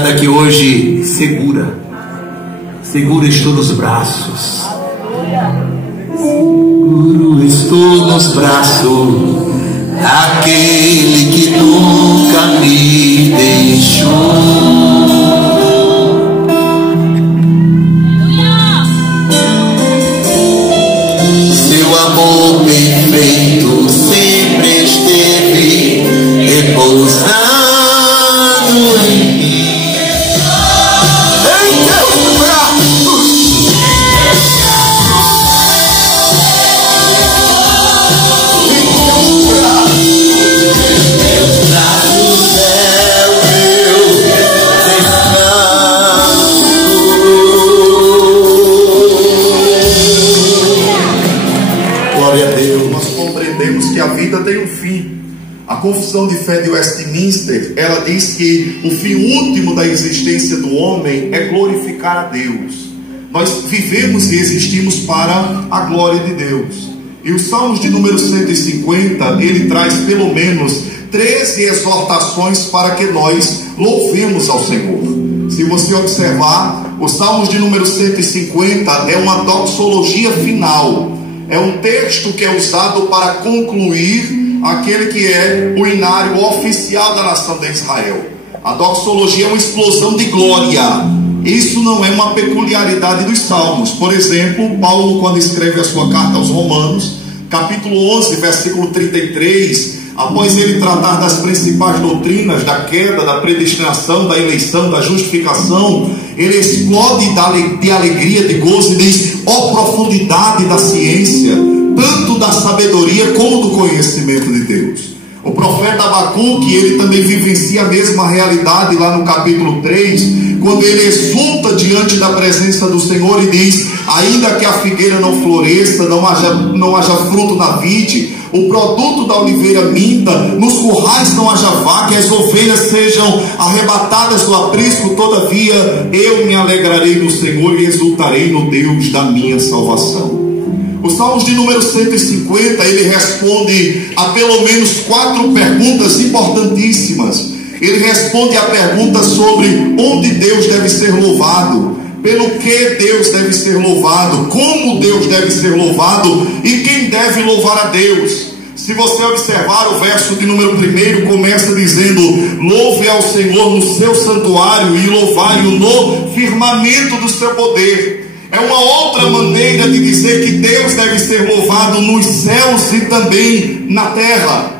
camarada que hoje segura estou nos braços. Seguro estou nos braços daquele que nunca me deixou. Seu amor perfeito sempre esteve repousando em mim. Em teus braços. Que a vida tem um fim. A Confissão de Fé de Westminster, ela diz que o fim último da existência do homem é glorificar a Deus. Nós vivemos e existimos para a glória de Deus. E os Salmos de número 150, ele traz pelo menos 13 exortações para que nós louvemos ao Senhor. Se você observar, os Salmos de número 150 é uma doxologia final. É um texto que é usado para concluir aquele que é o inário oficial da nação de Israel. A doxologia é uma explosão de glória. Isso não é uma peculiaridade dos salmos. Por exemplo, Paulo, quando escreve a sua carta aos Romanos, capítulo 11, versículo 33, após ele tratar das principais doutrinas, da queda, da predestinação, da eleição, da justificação, ele explode de alegria, de gozo, e diz: ó profundidade da ciência, tanto da sabedoria como do conhecimento de Deus. O profeta Abacuque, ele também vivencia a mesma realidade lá no capítulo 3, quando ele exulta diante da presença do Senhor e diz: ainda que a figueira não floresça, não haja fruto na vide, o produto da oliveira minta, nos currais não haja vaca, e as ovelhas sejam arrebatadas do aprisco, todavia eu me alegrarei no Senhor e exultarei no Deus da minha salvação. Os Salmos de número 150, ele responde a pelo menos 4 perguntas importantíssimas. Ele responde a pergunta sobre onde Deus deve ser louvado, pelo que Deus deve ser louvado, como Deus deve ser louvado e quem deve louvar a Deus. Se você observar, o verso de número 1 começa dizendo: louve ao Senhor no seu santuário e louvai-o no firmamento do seu poder. É uma outra maneira de dizer que Deus deve ser louvado nos céus e também na terra.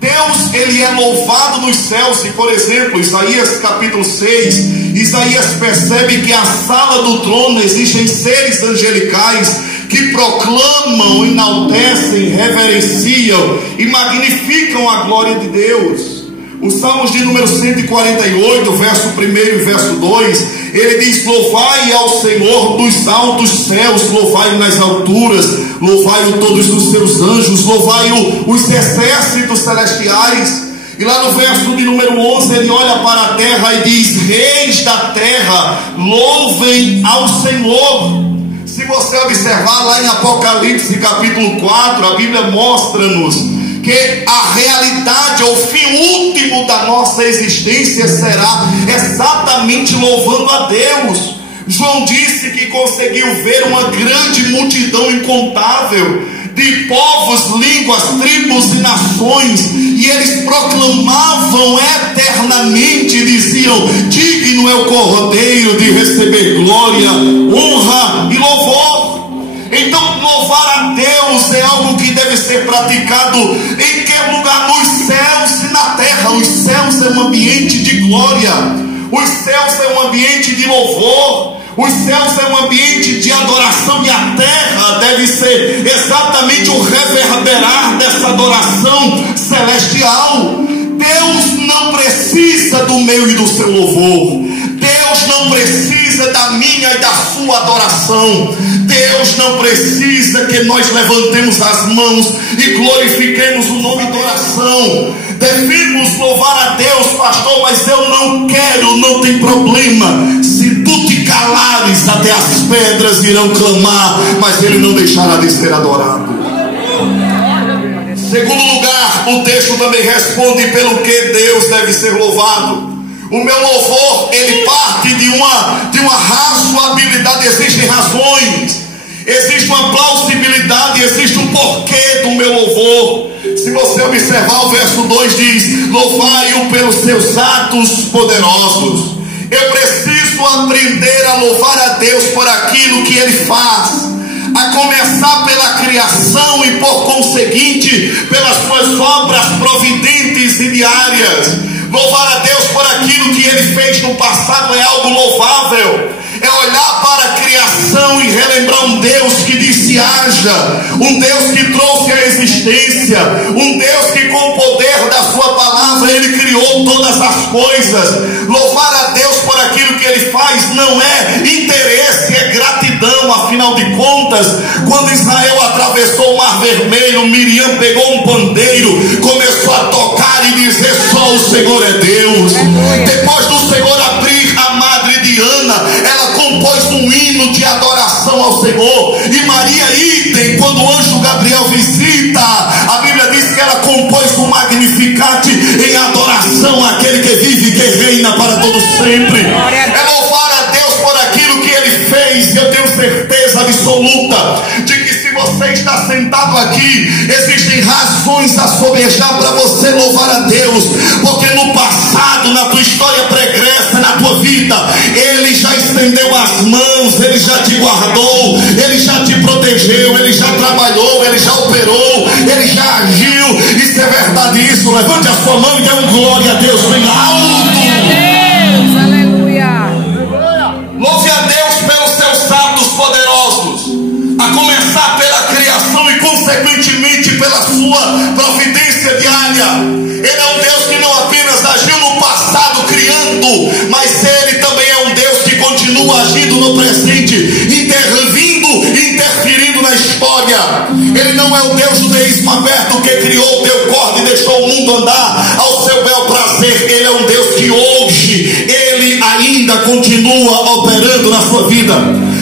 Deus, ele é louvado nos céus. E, por exemplo, Isaías capítulo 6, Isaías percebe que a sala do trono existem seres angelicais que proclamam, enaltecem, reverenciam e magnificam a glória de Deus. Os Salmos de número 148, verso 1 e verso 2, ele diz: louvai ao Senhor dos altos céus, louvai-o nas alturas, louvai-o todos os seus anjos, louvai-o os exércitos celestiais. E lá no verso de número 11, ele olha para a terra e diz: reis da terra, louvem ao Senhor. Se você observar lá em Apocalipse capítulo 4, a Bíblia mostra-nos que a realidade, ou o fim último da nossa existência será exatamente louvando a Deus. João disse que conseguiu ver uma grande multidão incontável de povos, línguas, tribos e nações, e eles proclamavam eternamente, diziam: digno é o Cordeiro de receber glória, honra e louvor. Então, louvar a Deus é algo que deve ser praticado em que lugar? Nos céus e na terra. Os céus é um ambiente de glória, os céus é um ambiente de louvor, os céus é um ambiente de adoração, e a terra deve ser exatamente o reverberar dessa adoração celestial. Deus não precisa do meu e do seu louvor. Deus não precisa da minha e da sua adoração. Deus não precisa que nós levantemos as mãos e glorifiquemos o nome da oração. Devemos louvar a Deus, pastor, mas eu não quero. Não tem problema. Se tu te calares, até as pedras irão clamar, mas ele não deixará de ser adorado. Segundo lugar, o texto também responde pelo que Deus deve ser louvado. O meu louvor, ele parte de uma razoabilidade. Existem razões, existe uma plausibilidade, existe um porquê do meu louvor. Se você observar o verso 2 diz: louvai-o pelos seus atos poderosos. Eu preciso aprender a louvar a Deus por aquilo que Ele faz, a começar pela criação e por conseguinte pelas suas obras providentes e diárias. Louvar a Deus por aquilo que Ele fez no passado é algo louvável. É olhar para a criação e relembrar um Deus que disse haja, um Deus que trouxe a existência, um Deus que com o poder da sua palavra Ele criou todas as coisas. Louvar a Deus por aquilo que Ele faz não é interesse, é gratidão. Afinal de contas, quando Israel atravessou o Mar Vermelho, Miriam pegou um pandeiro, começou a tocar e dizer: só o Senhor é Deus. Depois do Senhor abrir, a madre de Ana, ela compôs um hino de adoração ao Senhor. E Maria, idem, quando o anjo Gabriel visita, a Bíblia diz que ela compôs um Magnificat em adoração àquele que vive e que reina para todos sempre. É louvar a Deus por aquilo que Ele fez. Eu tenho certeza absoluta de que se você está sentado aqui, existem razões a sobejar para você louvar a Deus, porque no passado, na tua história pregressa, na tua vida, Ele já estendeu as mãos, Ele já te guardou, Ele já te protegeu, Ele já trabalhou, Ele já operou, Ele já agiu. Isso é verdade, isso. Levante a sua mão e dê um glória a Deus bem alto. Louve a Deus pelos seus atos poderosos, a começar pela criação e consequentemente pela sua providência diária. Ele é um Deus que não apenas agiu no passado criando, mas Ele também é um Deus que continua agindo no presente, interferindo na história. Ele não é o Deus do deísmo aberto que criou, deu corda e deixou o mundo andar ao seu bel prazer. Ele é um Deus que hoje Ele ainda continua operando na sua vida.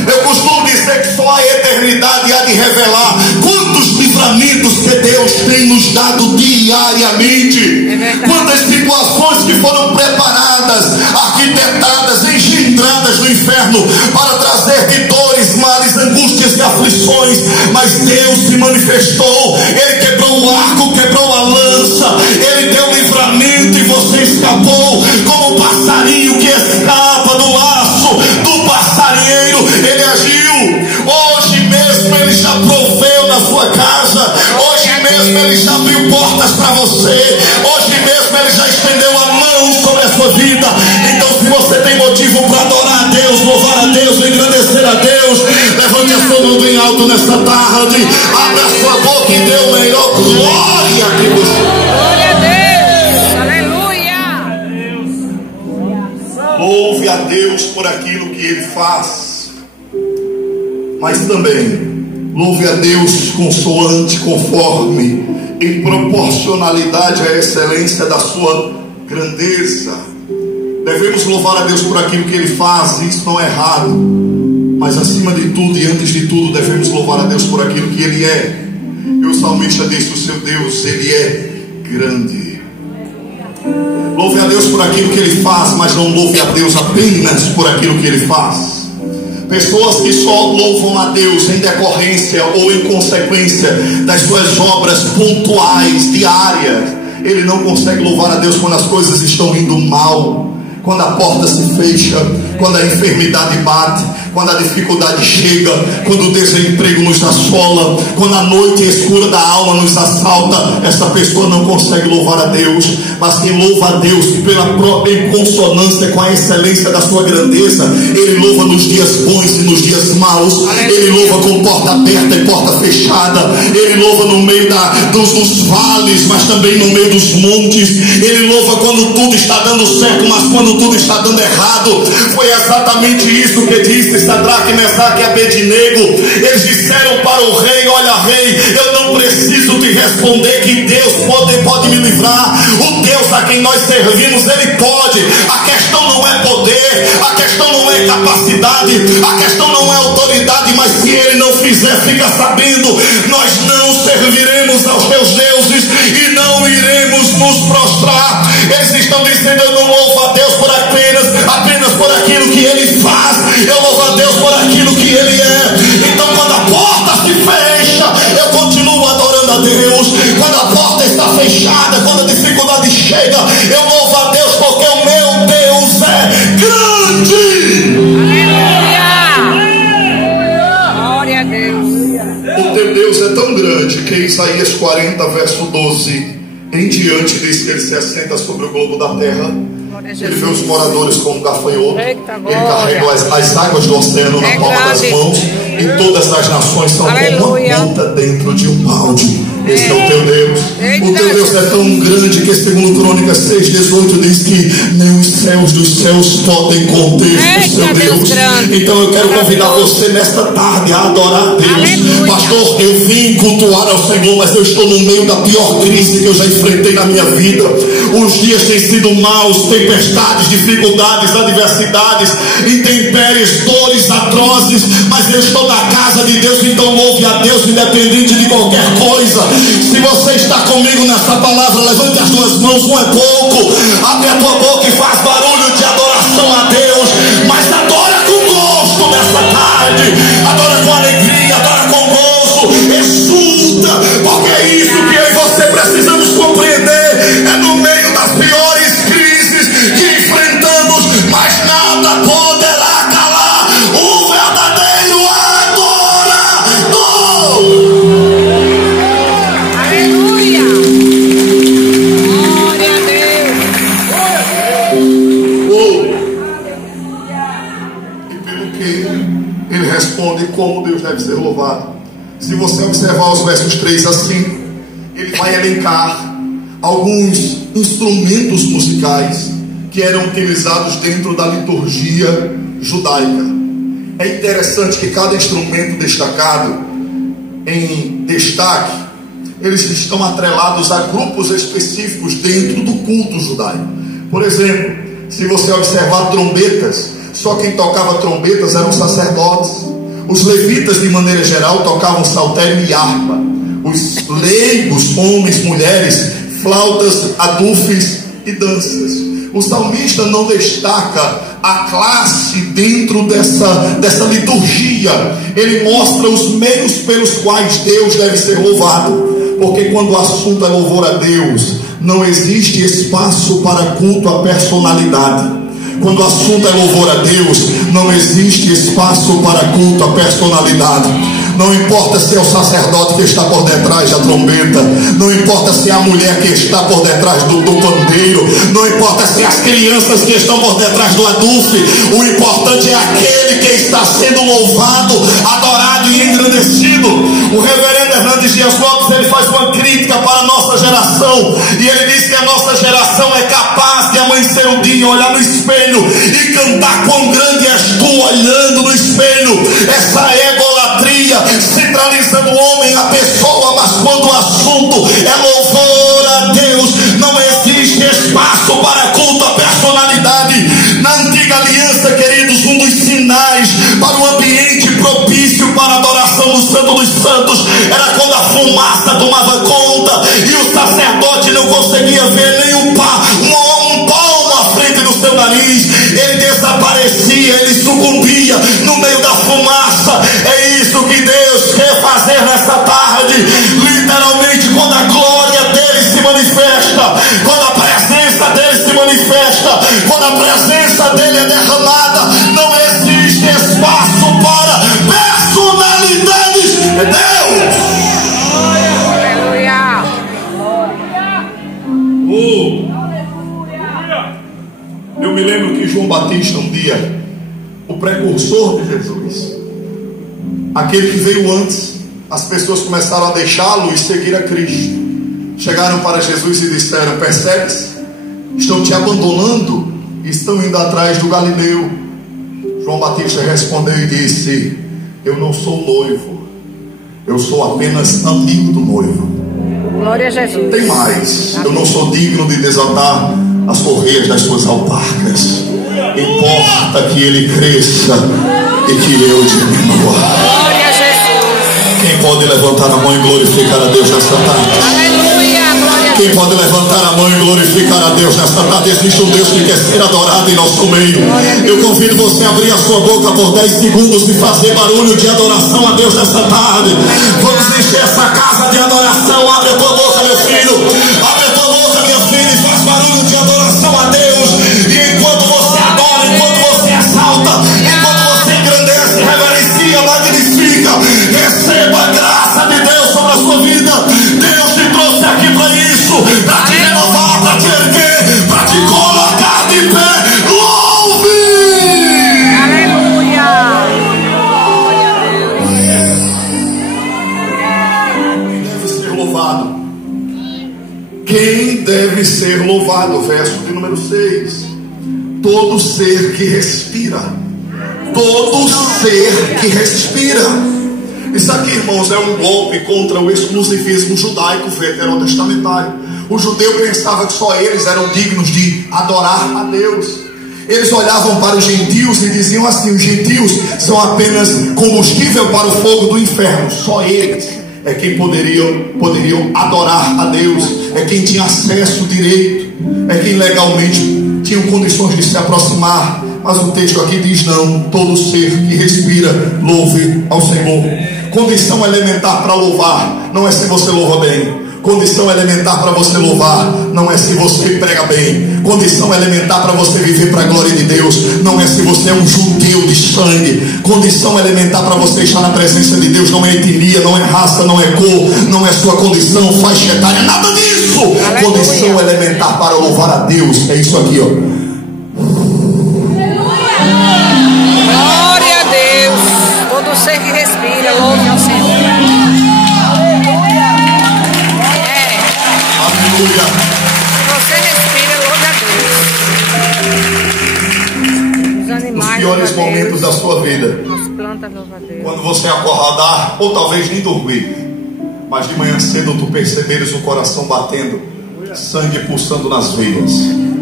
Eu costumo dizer que só a eternidade há de revelar quantos livramentos que Deus tem nos dado diariamente, quantas situações que foram preparadas, arquitetadas, engendradas no inferno para trazer de dores, males, angústias e aflições, mas Deus se manifestou. Ele quebrou o arco, quebrou a lança, Ele deu livramento e você escapou como o passarinho que escapa do laço do passarinheiro. Ele agiu. Hoje mesmo Ele já proveu na sua casa, hoje mesmo Ele já abriu portas para você, hoje mesmo Ele já estendeu a mão sobre a sua vida. Então, se você tem motivo para adorar a Deus, louvar a Deus, engrandecer a Deus, levante a sua mão bem alto nessa tarde, abra a sua boca e dê o melhor glória que você. Glória a Deus, aleluia. Louve a Deus por aquilo que Ele faz, mas também louve a Deus consoante, conforme, em proporcionalidade à excelência da sua grandeza. Devemos louvar a Deus por aquilo que Ele faz, isso não é errado, mas acima de tudo e antes de tudo devemos louvar a Deus por aquilo que Ele é. E o salmista disse: o seu Deus, Ele é grande. Louve a Deus por aquilo que Ele faz, mas não louve a Deus apenas por aquilo que Ele faz. Pessoas que só louvam a Deus em decorrência ou em consequência das suas obras pontuais, diárias, ele não consegue louvar a Deus quando as coisas estão indo mal, quando a porta se fecha, quando a enfermidade bate, quando a dificuldade chega, quando o desemprego nos assola, quando a noite escura da alma nos assalta. Essa pessoa não consegue louvar a Deus. Mas quem louva a Deus pela própria em consonância com a excelência da sua grandeza, ele louva nos dias bons e nos dias maus, ele louva com porta aberta e porta fechada, ele louva no meio dos vales, mas também no meio dos montes, ele louva quando tudo está dando certo, mas quando tudo está dando errado. Foi exatamente isso que disse Sadraque, Mesaque e Abednego. Eles disseram para o rei: olha, rei, eu não preciso te responder que Deus pode me livrar. O Deus a quem nós servimos, Ele pode. A questão não é poder, a questão não é capacidade, a questão não é autoridade, mas se Ele não fizer, fica sabendo, nós não serviremos aos teus deuses e não iremos nos prostrar. Eles estão dizendo: eu não louvo a Deus por aquilo eu louvo a Deus por aquilo que Ele é. Então quando a porta se fecha, eu continuo adorando a Deus. Quando a porta está fechada, quando a dificuldade chega, eu louvo a Deus porque o meu Deus é grande. Glória a Deus. O teu Deus é tão grande que Isaías 40, verso 12 em diante diz que Ele se assenta sobre o globo da terra. Ele vê os moradores como gafanhoto. Ele carrega as águas do oceano na palma das mãos. E todas as nações são como uma ponta dentro de um balde. Esse é o teu Deus. O teu Deus é tão grande que segundo Crônicas 6:18 diz que nem os céus dos céus podem conter o seu Deus. Então eu quero convidar você nesta tarde a adorar a Deus. Pastor, eu vim cultuar ao Senhor, mas eu estou no meio da pior crise que eu já enfrentei na minha vida. Os dias têm sido maus, tempestades, dificuldades, adversidades, intempéries, dores atrozes, mas eu estou na casa de Deus, então louve a Deus independente de qualquer coisa. Se você está comigo nessa palavra, levante as duas mãos, um é pouco, abre a tua boca e faz barulho de adoração a Deus, mas adora com gosto nessa tarde, adora com alegria, adora com gozo, exulta, porque é isso que eu e você precisamos compreender. É no meio das piores crises que enfrentamos, mas nada poderá calar o verdadeiro adorador. Aleluia. Glória a Deus. E pelo que ele responde como Deus deve ser louvado. Se você observar os versos 3 a 5, ele vai elencar alguns instrumentos musicais que eram utilizados dentro da liturgia judaica. É interessante que cada instrumento destacado, em destaque, eles estão atrelados a grupos específicos dentro do culto judaico. Por exemplo, se você observar trombetas, só quem tocava trombetas eram sacerdotes. Os levitas, de maneira geral, tocavam saltério e harpa. Os leigos, homens, mulheres, flautas, adufes e danças. O salmista não destaca a classe dentro dessa liturgia. Ele mostra os meios pelos quais Deus deve ser louvado. Porque quando o assunto é louvor a Deus, não existe espaço para culto à personalidade. Quando o assunto é louvor a Deus, não existe espaço para culto à personalidade. Não importa se é o sacerdote que está por detrás da trombeta, não importa se é a mulher que está por detrás do pandeiro, não importa se é as crianças que estão por detrás do adufe, o importante é aquele que está sendo louvado, adorado e engrandecido. O reverendo Hernandes Dias Lopes, ele faz uma crítica para a nossa geração, e ele diz que a nossa geração é capaz de amanhecer o dia, olhar no espelho e cantar quão grande és tu, olhando no espelho. Essa egolatria centralizando o homem, a pessoa, mas quando o assunto é louvor a Deus, não existe espaço para culto à personalidade. Na antiga aliança, queridos, um dos sinais para um ambiente propício para a adoração do Santo dos Santos era quando a fumaça tomava conta e o sacerdote não conseguia ver nem um palmo à frente do seu nariz. Ele desaparecia, ele sucumbia no meio da fumaça. É isso que Deus quer fazer nessa tarde. Literalmente, quando a glória dele se manifesta, quando a presença dele se manifesta, quando a presença dele é derramada, não existe espaço para personalidades. É Deus. Aleluia. Eu me lembro que João Batista, um dia, o precursor de Jesus, aquele que veio antes, as pessoas começaram a deixá-lo e seguir a Cristo. Chegaram para Jesus e disseram: percebes? Estão te abandonando e estão indo atrás do Galileu. João Batista respondeu e disse: eu não sou noivo, eu sou apenas amigo do noivo. Glória a Jesus. Tem mais, eu não sou digno de desatar as correias das suas alparcas. Importa que ele cresça e que eu diminua. Glória a Jesus. Quem pode levantar a mão e glorificar a Deus nesta tarde? Aleluia. Glória a Quem pode levantar a mão e glorificar a Deus nesta tarde? Existe um Deus que quer ser adorado em nosso meio. Eu convido você a abrir a sua boca por 10 segundos e fazer barulho de adoração a Deus nesta tarde. Vamos encher essa casa de adoração. Abre a tua boca, meu filho. Abre a tua boca, minha filha, e faz barulho de adoração a Deus. E enquanto você adora, enquanto você exalta, enquanto você engrandece, reverencia, magnifica, receba a graça de Deus sobre a sua vida. Deus te trouxe aqui para isso, para te renovar, para te erguer, para te colocar de pé. Louve! Aleluia! Deve ser louvado. Quem deve ser louvado? Verso de número 6. Todo ser que respira. Todo ser que respira. Isso aqui, irmãos, é um golpe contra o exclusivismo judaico veterotestamentário. O judeu pensava que só eles eram dignos de adorar a Deus. Eles olhavam para os gentios e diziam assim: os gentios são apenas combustível para o fogo do inferno. Só eles é quem poderiam adorar a Deus, é quem tinha acesso direito, é quem legalmente tinha condições de se aproximar. Mas o texto aqui diz: não, todo ser que respira, louve ao Senhor. Condição elementar para louvar não é se você louva bem. Condição elementar para você louvar não é se você prega bem. Condição elementar para você viver para a glória de Deus não é se você é um judeu de sangue. Condição elementar para você estar na presença de Deus não é etnia, não é raça, não é cor, não é sua condição faixa etária, nada disso. Aleluia. Condição elementar para louvar a Deus é isso aqui, ó. Glória a Deus. Todo ser que respira, louve ao Senhor. Aleluia. Se você respira, louve a Deus. Os animais, Os piores louva a Deus. momentos da sua vida, As plantas, louva a Deus. quando você acordar, ou talvez nem dormir, mas de manhã cedo tu perceberes o coração batendo, sangue pulsando nas veias,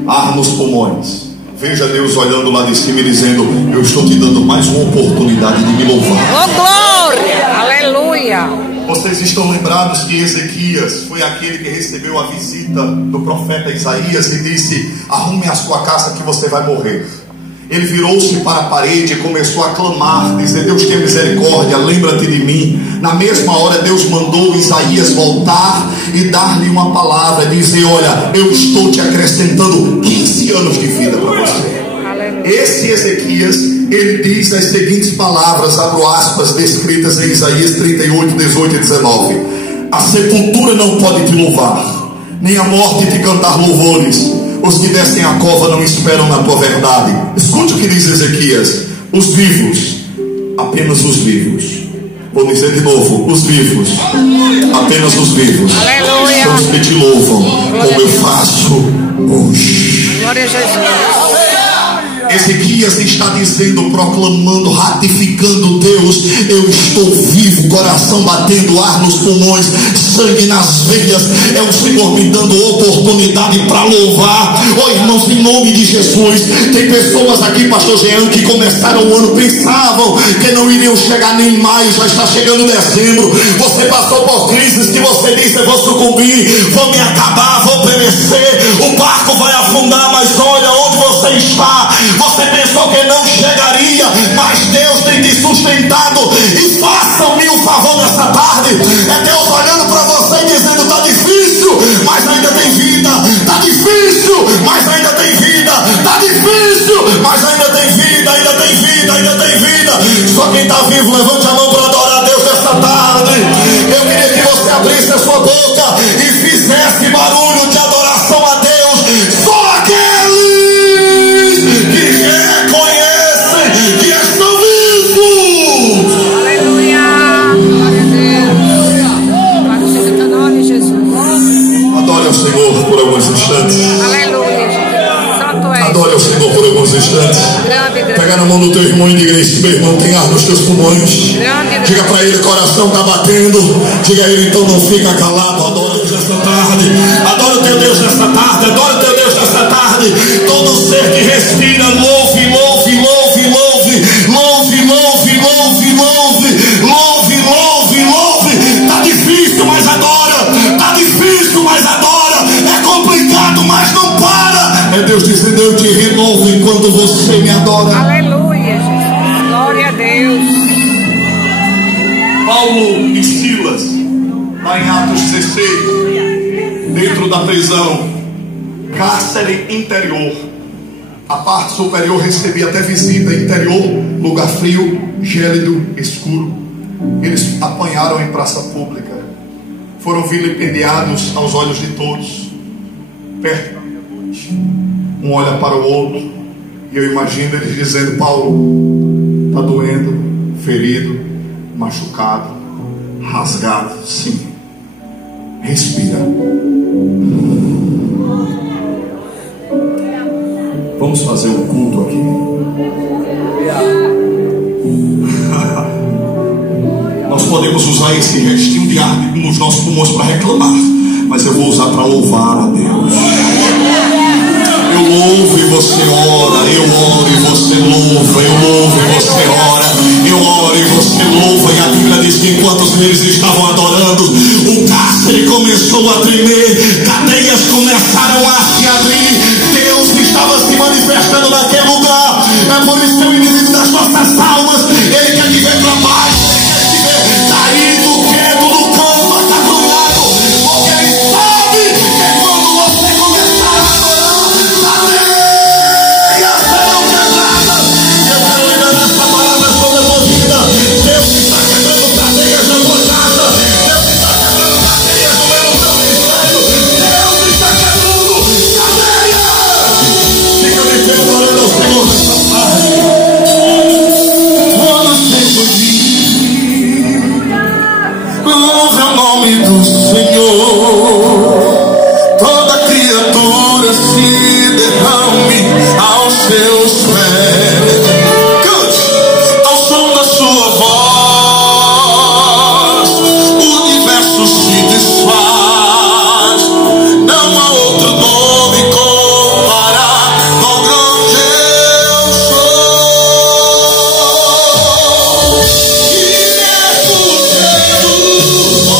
ar nos pulmões. Veja Deus olhando lá de cima e dizendo: eu estou te dando mais uma oportunidade de me louvar. Oh, glória! Aleluia! Vocês estão lembrados que Ezequias foi aquele que recebeu a visita do profeta Isaías e disse: arrume a sua casa que você vai morrer. Ele virou-se para a parede e começou a clamar, dizer: Deus tem misericórdia, lembra-te de mim. Na mesma hora Deus mandou Isaías voltar e dar-lhe uma palavra, dizer: olha, eu estou te acrescentando 15 anos de vida para você. Esse Ezequias, ele diz as seguintes palavras, abro aspas, descritas em Isaías 38, 18 e 19: a sepultura não pode te louvar, nem a morte te cantar louvores. Os que descem a cova não esperam na tua verdade. Escute o que diz Ezequias: os vivos, apenas os vivos. Vou dizer de novo: os vivos, apenas os vivos. Aleluia. São os que te louvam, como eu faço hoje. Glória a Jesus. Ezequias está dizendo, proclamando, ratificando: Deus, eu estou vivo, coração batendo, ar nos pulmões, sangue nas veias. É o Senhor me dando oportunidade para louvar. Oh, irmãos, em nome de Jesus. Tem pessoas aqui, pastor Jean, que começaram o ano, pensavam que não iriam chegar nem mais. Já está chegando dezembro. Você passou por crises que você disse: eu vou sucumbir, vou me acabar, vou perecer, o barco vai afundar. Mas olha onde você está. Você pensou que não chegaria, mas Deus tem te sustentado. E façam-me um favor nessa tarde: é Deus olhando para você e dizendo: está difícil, mas ainda tem vida. Está difícil, mas ainda tem vida. Está difícil, mas ainda tem vida. Ainda tem vida, ainda tem vida. Só quem está vivo, levante a mão para adorar a Deus nessa tarde. Eu queria que você abrisse a sua boca e fizesse barulho de adoração a Deus. Só aqueles que reconhecem que estão vivos. Aleluia. Glória a Deus. Para o Senhor, nome de Jesus. Adore ao Senhor por alguns instantes. Aleluia. Santo é. Adore ao Senhor por alguns instantes. Grande, grande. Pega na mão do teu irmão e diga isso: meu irmão, tem ar nos teus pulmões. Grande, Diga para ele: coração está batendo. Diga a ele: então não fica calado. Adora Deus nessa tarde. Adora o teu Deus nessa tarde. Adora o teu Deus nessa tarde. Todo ser que respira, louve, louve, louve, louve, louve, louve, louve, louve, louve, louve, louve. Tá difícil, mas adora. Tá difícil, mas adora. Deus dizendo: eu te renovo enquanto você me adora. Aleluia, Jesus. Glória a Deus. Paulo e Silas, lá em Atos 16, dentro da prisão, cárcere interior. A parte superior recebia até visita, interior, lugar frio, gélido, escuro. Eles apanharam em praça pública, foram vilipendiados aos olhos de todos, perto da meia-noite. Um olha para o outro, e eu imagino eles dizendo: Paulo, está doendo, ferido, machucado, rasgado. Sim, respira. Vamos fazer um culto aqui. Nós podemos usar esse restinho de ar nos nossos pulmões para reclamar, mas eu vou usar para louvar a Deus. Eu louvo e você ora, eu oro e você louva, eu louvo e você ora, eu oro e você louva. E a Bíblia diz que enquanto eles estavam adorando, o cárcere começou a tremer, cadeias começaram a se abrir. Deus estava se manifestando naquele lugar. É por isso que o inimigo das nossas almas, ele quer te ver para baixo, ele quer te ver caído, quieto, no canto, acabulado, porque ele sabe que quando você começar a adorar, cadeias serão quebradas. Eu quero liberar essa palavra sobre a tua vida. Deus está quebrando cadeias na tua casa, Deus está quebrando cadeias no meu ministério, Deus está quebrando cadeias. Fica de pé adorando ao Senhor nessa tarde. Quando chego livre, louve o nome do Senhor. Toda criatura se derrame aos seus pés. Cante ao som da sua voz, o universo se desfaz. Não há outro nome comparar com grande eu sou. E mesmo sendo só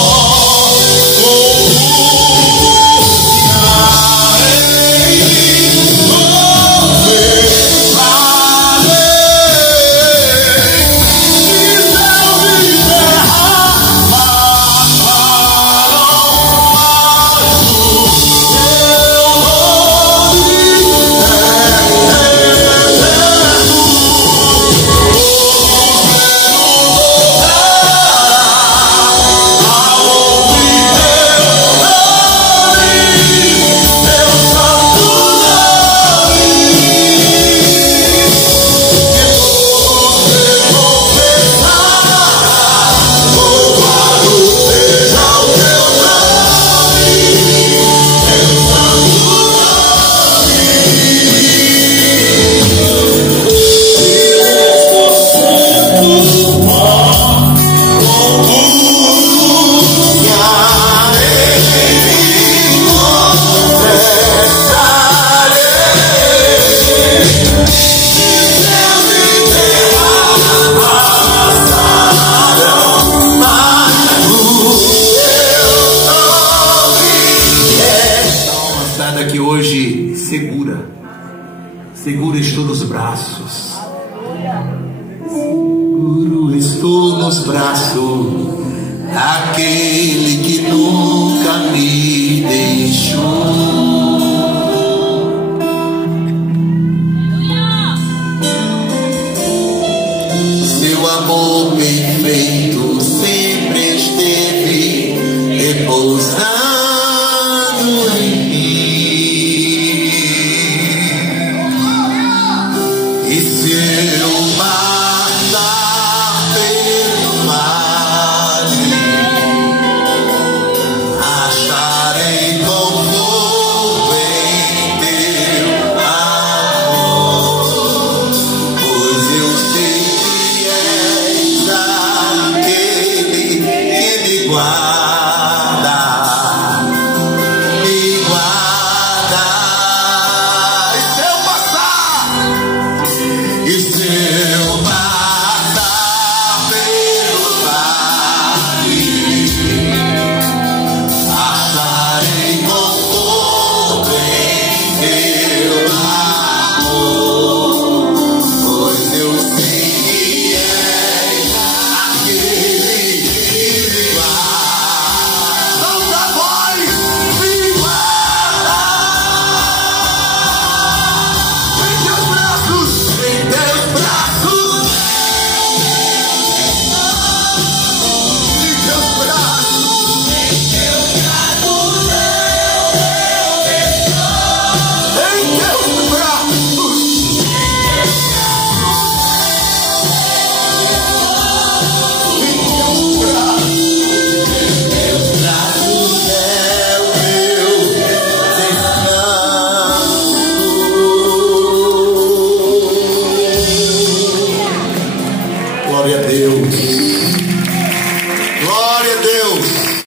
daqui hoje segura estou nos braços, seguro estou nos braços daquele que nunca me deixou. Seu amor perfeito sempre esteve repousando em mim. E se eu passar pelo vale, acharei conforto em teu amor, pois eu sei que és aquele que me guarda, me guarda. E se eu passar, e se eu passar pelo vale, acharei conforto em teu amor. Glória a Deus.